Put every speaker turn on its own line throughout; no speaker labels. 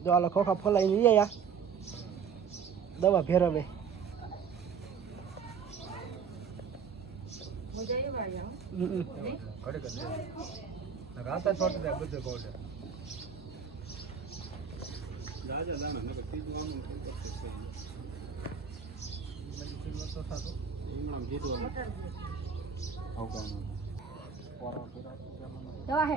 જો હાલો ખોખા ફલાઈને લઈ આયા દવા હમ.
દવા હે.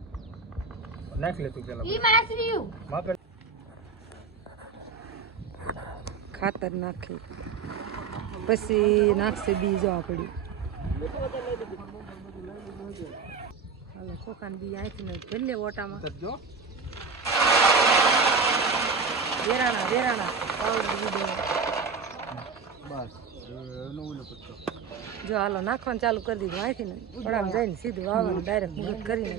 નાખ લે તું પેલા
ઈ માસરીયું
માપે
ખાતર નાખી. પછી નાખશે બીજો આપડી. હાલો ખોખાન બી અહીંથી ને ભલે ઓટામાં.
જો.
વેરાણા વેરાણા. પાવડર
બસ
જો હાલો નાખવાનું ચાલુ કરી દીધું. અહીંથી ને પડામાં જઈને સીધું વાવવાનું ડાયરેક્ટ કરીને.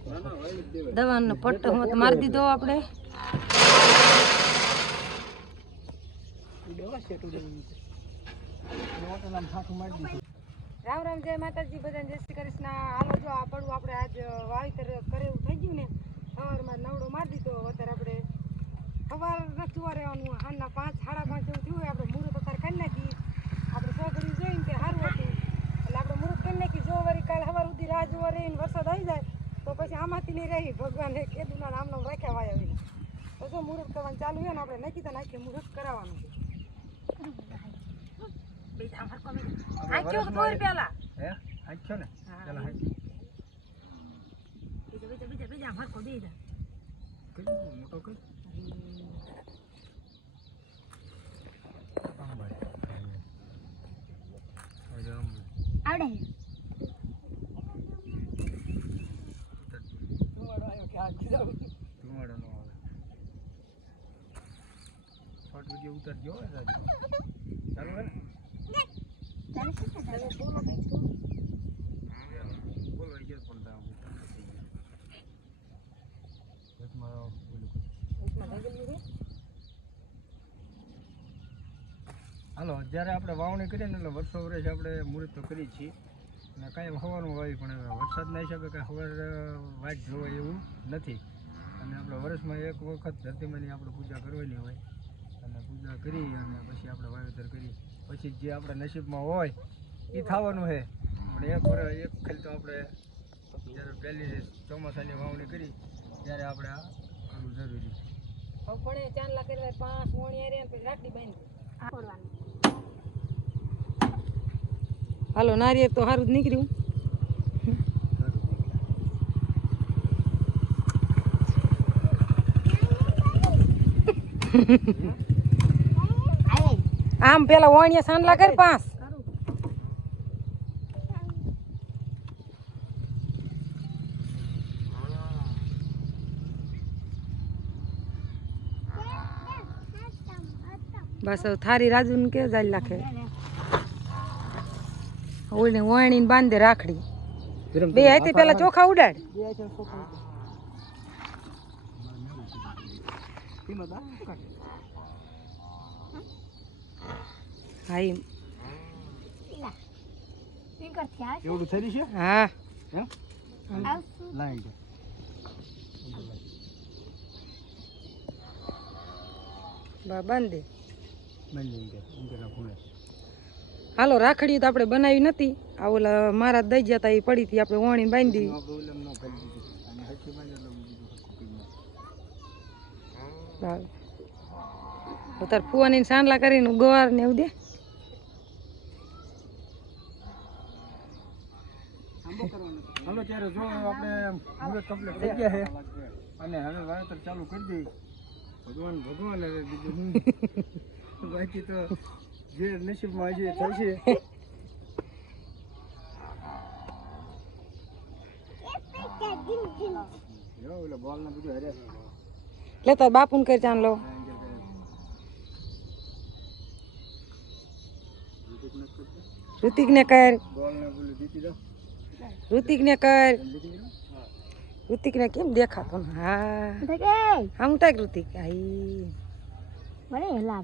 દવાનો પટ્ટો હોત મારી દીધો આપણે. રામ રામ, જય માતાજી બધા જય શ્રી કૃષ્ણ. હાલો, જો આ પડવું આપણે આજ વાવેતર કરે એવું થઈ ગયું ને, સવારમાં નવડો મારી દીધો. અત્યારે આપણે સવાર નથી જોવા રહેવાનું હાલના પાંચ, સાડા પાંચ એવું થયું હોય, આપણે મુહૂર્ત અત્યારે કરી નાખીએ. આપણે સો ઘડી જોઈને તે સારું હતું. એટલે આપણે મુહૂર્ત કરી નાખી જો વળી કાલે સવાર સુધી રાહ જોવા રહીને વરસાદ આવી જાય પછી આમાંથી નહીં રહી. ભગવાને કેદુના આમ નામ રાખ્યા વાય આવીને તો જો મુહૂર્ત કરવાનું ચાલુ છે ને આપણે નક્કી તો નાખીએ મુહૂર્ત કરાવવાનું છે બીજા ફરકો આંખ્યો તો તોય પેલા
હે આખ્યો ને
હા.
ચાલો હાઈ
બીજા બીજા બીજા બીજા ફરકો બીજા
કરી મોટો કરી આમ ભાઈ હવે આમ
આવડે
ધુમાડો આવ્યો કે આ જાવ ધુમાડો નો આવે શોર્ટ વિડિયો ઉતારજો ચાલુ હે ને. બોલો હાલો, જ્યારે આપણે વાવણી કરીએ ને એટલે વર્ષો વર્ષ આપણે મુહૂર્ત તો કરીએ છીએ. અને કાંઈ હવાનું વાવી પણ હવે વરસાદના હિસાબે કાંઈ હવાર વાટ જોવાય એવું નથી. અને આપણે વર્ષમાં એક વખત ધરતીમાંની આપણે પૂજા કરવાની હોય. અને પૂજા કરી અને પછી આપણે વાવેતર કરી પછી જે આપણા નસીબમાં હોય એ થવાનું છે પણ એક વર એક ખાલી તો આપણે જ્યારે પહેલી ચોમાસાની વાવણી કરી ત્યારે આપણે આ કરવું જરૂરી છે.
પણ ચાંદલા કરવા પાંચ મોણી આરે પછી રાખડી બાંધી. હાલો નારિયેર તો સારું જ નીકળ્યું.
આવે
આમ પેલા ઓણિયા સાંડલા કર પાંચ બસ હવે થારી રાજુ ને કે જાય લાખે ઓળને વાણી બાંધે રાખડી. બે હાથે પેલા ચોખા ઉડાડ. હા
આવશે
એવડું થઈ છે
હા.
લાઈન
બાંધે
બંધ કે ઉંગેલા ખૂણે.
હાલો રાખડી તો આપણે બનાવી નથી. આ ઓલા મારા દઈ ગયા તા એ પડી હતી આપણે ઓણી બાંધી અત્યારે ફુવાની સાંડલા કરીને ગવાર ને એવું દે.
હતો ત્યારે જો આપણે મુહૂર્ત કમ્પ્લીટ થઈ ગયા છે અને હવે વાવેતર ચાલુ કરી દઈ ભગવાન ભગવાન હવે બીજું બાકી તો જે નસીબમાં જે થશે લેતા બાપુન કરી જાણ
લો ઋતિક ને કર
બોલ ને બોલી દીધી
ઋતિકને કર. ઋતિકને કેમ દેખાતો હા.
હું
થાય તાક ઋતિક. આઈ.
મને હેલા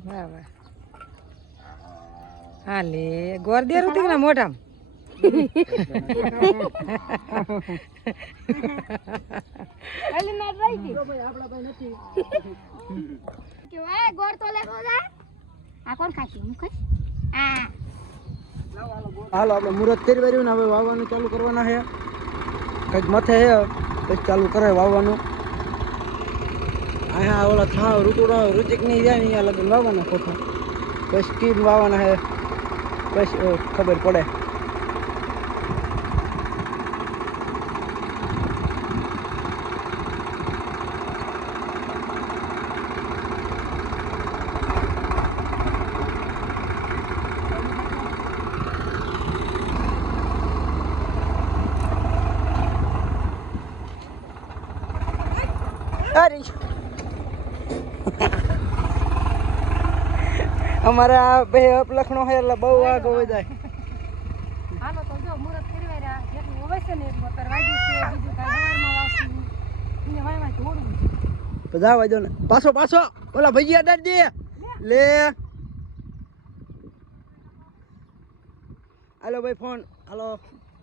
હા લે. ગોર દે ઋતિક ના મોઢામાં
ગોર તો જા. આ કોણ ખાતી હું ખાઈ આ.
હાલો, આપણે મુહૂર્ત કરી વર્યું ને, હવે વાવવાનું ચાલુ કરવાના છે. કંઈક મથે છે પછી ચાલુ કરે વાવવાનું. અહીંયા ઓલા થા ઋતુડો ઋતિકની જાય ને, અહીંયા લગ્ન વાવવાના ખોખા પછી કીમ વાવવાના છે. પછી ખબર પડે. અરે. અમારા બે અપલખણો છે એટલે બહુ આગળ હોય જાય.
હાલો. તો જો મુહૂર્ત કરી રહ્યા. જેટલું હોય છે ને એટલું અત્યારે વાગ્યું બીજું કાંઈ સવારમાં વાવશું એને વાયવા જોડવું
તો જાવા દો ને. પાછો પાછો. ઓલા ભૈયા દાદી. લે. હાલો ભાઈ ફોન. હાલો.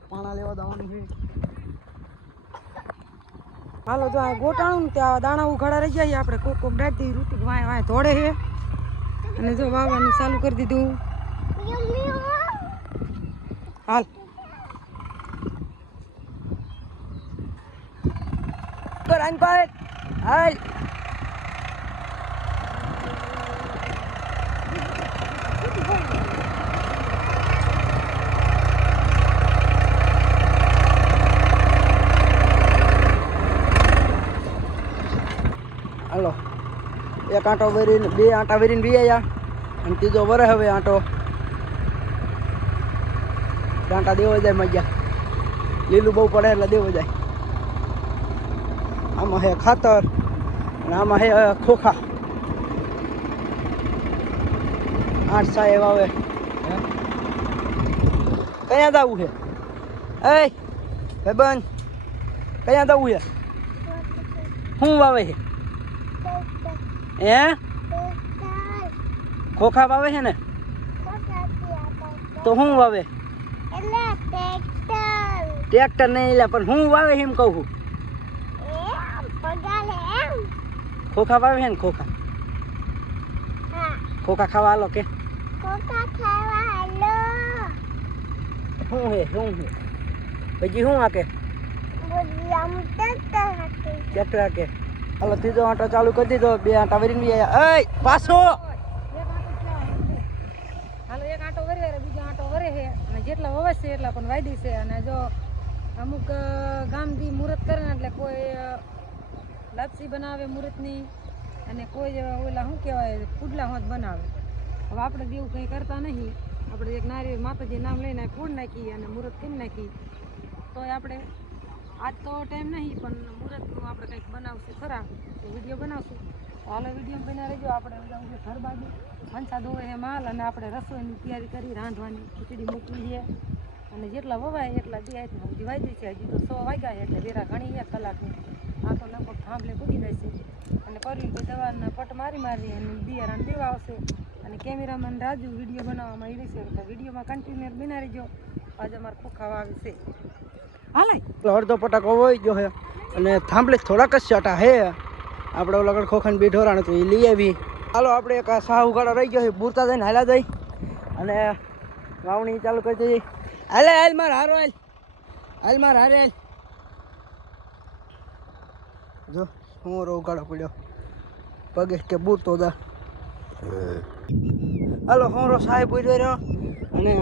પાણા લેવા દવાનું છે.
હાલો, જો આ ગોટાણું ત્યાં દાણા ઉઘાડા રહી જાય આપણે કોક કોક દાટી ઋતિક વાય વાય ધોડે છે. અને જો વાવવાનું ચાલુ કરી દીધું. હાલ.
કર આન પાડ. હાલ હાલો. એક આંટો વેરીને બે આંટા વેરીને બી આવ્યા અને ત્રીજો વરે હવે આંટો. આંટા દેવો જાય મજા લીલું બહુ પડે એટલે દેવો જાય. આમાં હે ખાતર અને આમાં હે ખોખા. આઠ સાહેબ આવે. કયા જવું છે એ ભાઈ બન કયા જવું છે શું વાવે છે હે? ખોખા વાવે છે ને? તો શું વાવે? ટ્રેક્ટર નહીં લે પણ હું વાવે એમ કહું છું. ખોખા વાવે છે ને ખોખા? ખોખા ખાવા હાલો કે? શું હે શું હે પછી શું આકે ટ્રેક્ટર આકે હાલો, ત્રીજો આંટો ચાલુ કરી દીધો. બે આંટા વરીને બી આયા. એ પાછો!
હાલો, એક આંટો વરે બીજો આંટો વરે છે અને જેટલા વવે એટલા પણ વાયદી છે. અને જો અમુક ગામથી મુહૂર્ત કરે એટલે કોઈ લાપસી બનાવે મુહૂર્તની અને કોઈ ઓલા શું કહેવાય, પુડલા હોત બનાવે. હવે આપણે દેવું કંઈ કરતા નહીં. આપણે એક નારી, માતાજી નામ લઈને ફૂડ નાખી અને મુહૂર્ત કરી નાખી. તોય આપણે આજ તો ટાઈમ નહીં, પણ મુહૂર્તનું આપણે કંઈક બનાવશું ખરા, તો વીડિયો બનાવશું. હાલો વીડિયો બના રહેજો. આપણે જવું છે ઘર બાજુ. હંસા ધોવે છે માલ અને આપણે રસોઈની તૈયારી કરી, રાંધવાની ખીચડી મૂકવી છે. અને જેટલા વવાય એટલા આઈટમ હજી વાગી છે. હજી તો સો વાગ્યા એટલે વેરા ઘણી એક કલાકની. આ તો લગભગ થાંભલે પૂગી જાય છે. અને પરવી ભાઈ દવાના પટ મારી મારી અને બિયારણ દેવા આવશે. અને કેમેરામેન રાજુ વીડિયો બનાવવામાં આવી છે. તો વિડીયોમાં કન્ટિન્યુ બનાવી જો આજે અમારે ખોખા વાવે છે. હાલે.
અડધો પટાકો હોય ગયો હે. અને થાંભલે થોડાક જ છાંટા હે. આપણે ઓલા આગળ ખોખાને બે ઢોરાણ તો એ લઈ આવી. હાલો આપણે એક સાહ ઉગાડો રહી ગયો બુરતા જઈને હાલા જઈ અને વાવણી ચાલુ કરી દઈએ હાલે હાલ માર હારો હાલ. હાલ માર હારે હાલ. જો હું રો ઉગાડો પડ્યો. પગે કે બૂરતો જા. હાલો હોરો સાહેબ બોલ્યો રહ્યો. અને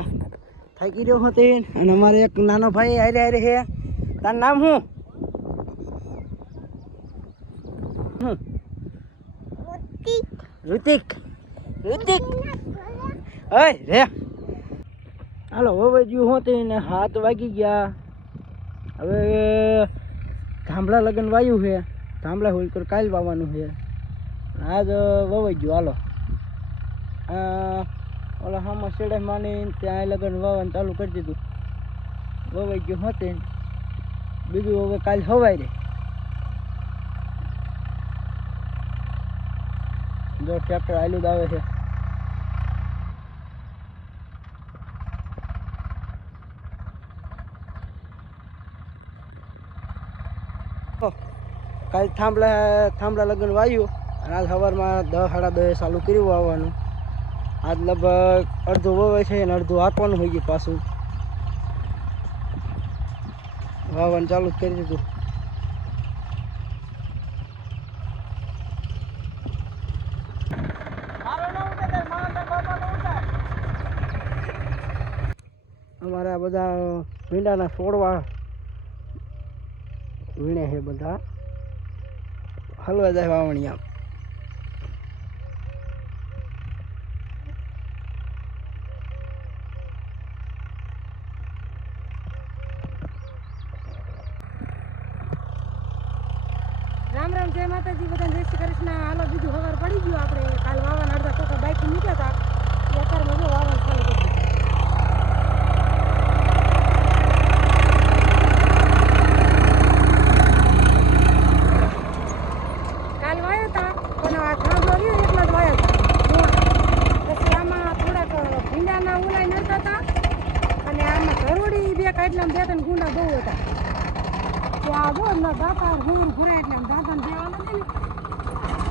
થાકી રહ્યો હતી અને અમારે એક નાનો ભાઈ હારે હારે છે. તાર નામ શું? ઋતિક. ઋતિક. હે રે. હાલો, હવે જ્યું હોતી ને હાથ વાગી ગયા. હવે થાંભલા લગ્ન વાયું છે. થાંભલા તો કાલ વાવવાનું છે. આજ વવાઈ ગયું. હાલો. આ ઓલા હામાં શેડે માની ત્યાં લગન વાવવાનું ચાલુ કરી દીધું. વવાઈ ગયું હતે બીજું હવે કાલ હવાઈ રે જો ટ્રેક્ટર આયલું જ આવે છે. કાલ થાંભલા થાંભલા લગ્ન વાયું અને આજ સવારમાં દસ સાડા દસ ચાલુ કર્યું વાવવાનું આજ લગભગ અડધું વવે છે અને અડધું આપવાનું હોય ગયું પાછું. વાવવાનું ચાલુ જ કરી દીધું. અમારા બધા ભીંડાના છોડવા વીણે છે બધા. હલવા જાય વાવણી આમ
રામ રામ જય માતાજી બધાને જય શ્રી કૃષ્ણ. હાલો, બીજું ખબર પડી ગયું આપણે. કાલ વાવાના અડધા ટોકા બાઇક નીકળ્યા હતા એ અત્યારમાં જો વાવવાનું ચાલુ કરી દીધું. કાલ વાયા હતા પણ આ થાંભલો રહ્યો એટલા જ વાયા હતા પછી આમાં થોડાક ભીંડાના ઉલાઈ નડતા હતા અને આમાં ઘરોડી બે કાઢલા બે ત્રણ ગુંડા બહુ હતા તો આ જો એમના દાંતા હુર ભરાય એટલે આમ દાંતાને દેવાના છે ને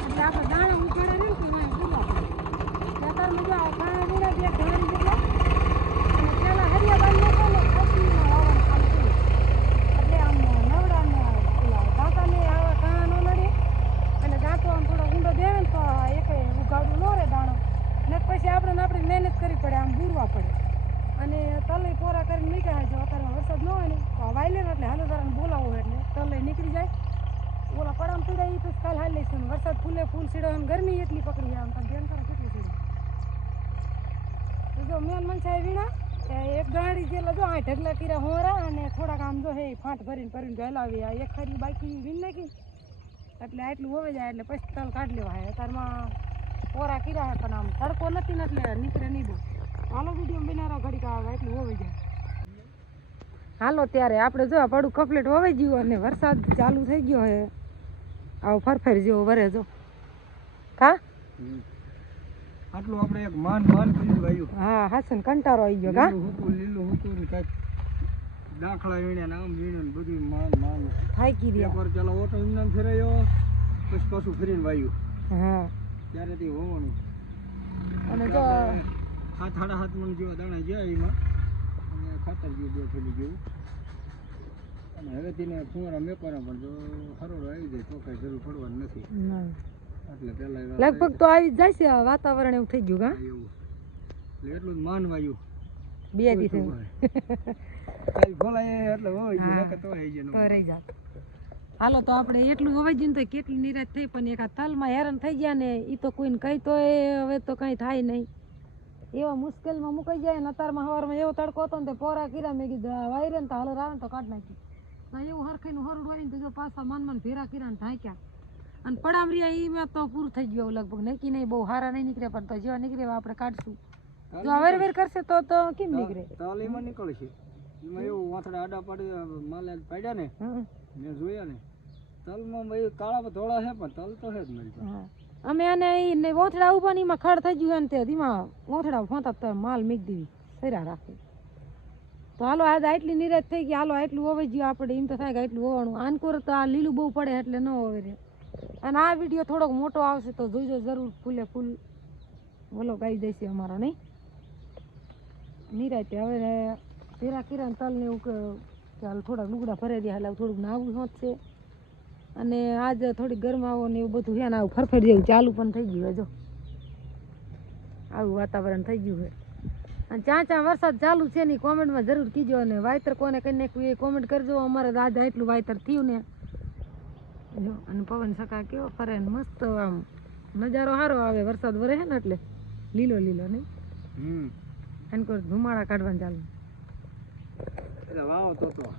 એટલે આપણે દાણા ઉપાડે ને તો એમાં પૂરા દાંતામાં જો આ દાણા દીધા બે ઘારી જેટલા અને પેલા હરિયા બાંધી નાખો ને ખસીમાં વાવવાનું ચાલુ કર્યું એટલે આમ નવડા ને પેલા દાંતાને આવા ઘા ન નડે અને દાંતો આમ થોડો ઊંડો દેવે ને તો એક ઉગાડું ન રહે દાણો ને પછી આપણે ને આપણે મહેનત કરવી પડે આમ બૂરવા પડે અને તલે પોરા કરીને મૂક્યા જો અત્યારમાં વરસાદ ન હોય ને તો આ વાયલે ને એટલે હાલો તારાને બોલાવો એટલે તલે નીકળી જાય ઓલા પડામ પીડા એ તો કાલ હાલ લઈશું ને વરસાદ અને ગરમી એટલી પકડી આમ તમે ધ્યાન કરો કેટલી થઈ જો મેન મનસાએ વીણા એક ગાડી જેટલા જો આ ઢગલા કર્યા હોરા અને થોડાક આમ જો હે ફાંટ ભરીને ભરીને ગયેલાવી આ એક ખરી બાકી વીણ નાખી. એટલે આટલું હોવે જાય, એટલે પછી તલ કાઢ લેવા હે. અત્યારમાં પોરા કર્યા હે, પણ આમ તડકો નથી ને એટલે નીકળે નહીં બહુ હાલો વીડિયો બનારા ઘડીક આવે એટલું હોવે જાય. હાલો ત્યારે આપણે જો પડું કપલેટ હોવાઈ ગયું અને વરસાદ ચાલુ થઈ ગયો હે. આવો ફરફેર જેવો વરે જો. કા?
આટલું આપણે એક માન માન કર્યું વાયું.
હા હાસન કંટારો આવી ગયો કા?
હુકું લીલું હુકું ને કાંઈક દાખલા વીણે ને આમ વીણે ને બધું માન માન.
થાકી
એક
રહ્યા
વાર ચાલો ઓટો એમને ફેરાયો પછી પાછું ફરીને વાયું.
હા.
ત્યારેથી હોવાનું.
અને જો
હાથ સાડા હાથ મણ જેવા દાણા ગયા એમાં અને ખાતર જેવું બે થેલી જેવું. અને હવે તેને ફુવારા મેકવાના પણ જો હરોળ આવી જાય તો કાંઈ જરૂર પડવાની નથી.
લગભગ તો આવી જ જાય છે વાતાવરણ એવું થઈ ગયું
એટલું જ
બે દી હા. જાત. હાલો તો આપણે એટલું ને તો કેટલી નિરાશ થઈ પણ એક આ તલમાં હેરાન થઈ ગયા ને એ તો કોઈને કહી તો હવે તો કંઈ થાય નહીં. એવા મુશ્કેલમાં મુકાઈ જાય ને અત્યારમાં સવારમાં એવો તડકો હતો ને તે પોરા કીરા મેં કીધું વાયરે ને તો હાલો રાવે તો કાઢ નાખી એવું હરખાઈનું હરડ હોય ને તો જો પાછા માન માન ભેરા કીરા ને ઢાંક્યા. અને પડામરિયા એમાં તો પૂરું થઈ ગયું લગભગ લગભગ. નક્કી નહીં બહુ સારા નહીં નીકળે પણ તો જેવા નીકળે એવા આપણે કાઢશું. જો વેર વેર કરશે તો તો કેમ નીકળે?
તાલ એમાં નીકળશે. એમાં એવું વાંથડા આડા પાડી માલે પાડ્યા ને. મેં જોયા ને. તલમાં કાળા ધોળા છે પણ તલ તો છે જ મારી.
અમે આને ઈ ને વોથડા ઊભા ને એમાં ખડ થઈ ગયું ને તે ધીમા વોથડા ફોંતા તો માલ મીક દીધી. સર્યા રાખે. તો હાલો આજ આટલી નિરાશ થઈ ગઈ હાલો આટલું હોવે ગયું આપણે એમ તો થાય કે આટલું હોવાનું. આનકોર તો આ લીલું બહુ પડે એટલે ન હોવે રે અને આ વીડિયો થોડોક મોટો આવશે તો જોઈજો જરૂર ફૂલે ફૂલ. બોલો, ગાઈ જશે અમારો, નહીં? નિરાતે હવે પેરા કિરણ તલને એવું કે હાલ થોડાક લુગડા ભરાઈ રહ્યા હાલ થોડુંક નાવું હોત છે. અને આજ થોડી ગરમાવો ને એવું બધું છે ને આવું ફરફરી જેવું ચાલુ પણ થઈ ગયું જો. આવું વાતાવરણ થઈ ગયું છે અને ચાં ચા વરસાદ ચાલુ છે ને કોમેન્ટમાં જરૂર કીજો અને વાયતર કોને કરી નાખ્યું એ કોમેન્ટ કરજો. અમારે આજે એટલું વાયતર થયું ને જો અને પવન સકા કેવો ફરે ને મસ્ત આમ. નજારો સારો આવે વરસાદ વરે છે ને એટલે. લીલો લીલો નહીં?
હમ.
એને કોઈ ધુમાડા કાઢવાનું ચાલુ.
એટલે વાવો તો તો.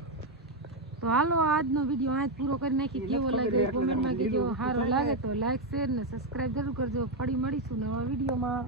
તો હાલો આજનો વીડિયો આજ પૂરો કરી નાખી. કેવો લાગ્યો કોમેન્ટમાં કહેજો. સારો લાગે તો લાઈક શેર ને સબસ્ક્રાઇબ જરૂર કરજો. ફરી મળીશું નવા વિડીયોમાં.